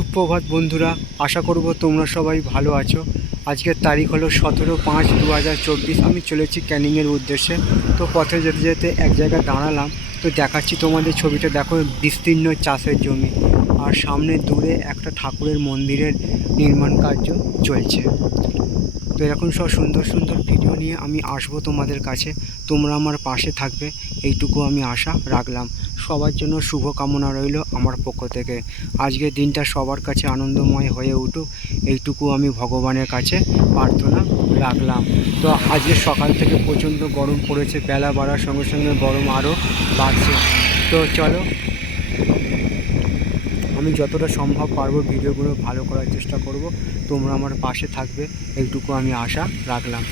সুপ্রভাত বন্ধুরা, আশা করব তোমরা সবাই ভালো আছো। আজকের তারিখ হলো 17/5/2024। আমি চলেছি ক্যানিংয়ের উদ্দেশ্যে। তো পথে যেতে যেতে এক জায়গায় দাঁড়ালাম। তো দেখাচ্ছি তোমাদের ছবিটা, দেখো বিস্তীর্ণ চাষের জমি, আর সামনে দূরে একটা ঠাকুরের মন্দিরের নির্মাণ কার্য চলছে। তো এরকম সব সুন্দর সুন্দর ভিডিও নিয়ে আমি আসবো তোমাদের কাছে। তোমরা আমার পাশে থাকবে, এইটুকু আমি আশা রাখলাম। সবার জন্য শুভ কামনা রইল আমার পক্ষ থেকে। আজকের দিনটা সবার কাছে আনন্দময় হয়ে উঠুক, এইটুকু আমি ভগবানের কাছে প্রার্থনা রাখলাম। তো আজকে সকাল থেকে প্রচণ্ড গরম পড়েছে, বেলা বাড়ার সঙ্গে সঙ্গে গরম আরও বাড়ছে। তো চলো, আমি যতটা সম্ভব পারবো ভিডিওগুলো ভালো করার চেষ্টা করব। তোমরা আমার পাশে থাকবে, এইটুকু আমি আশা রাখলাম।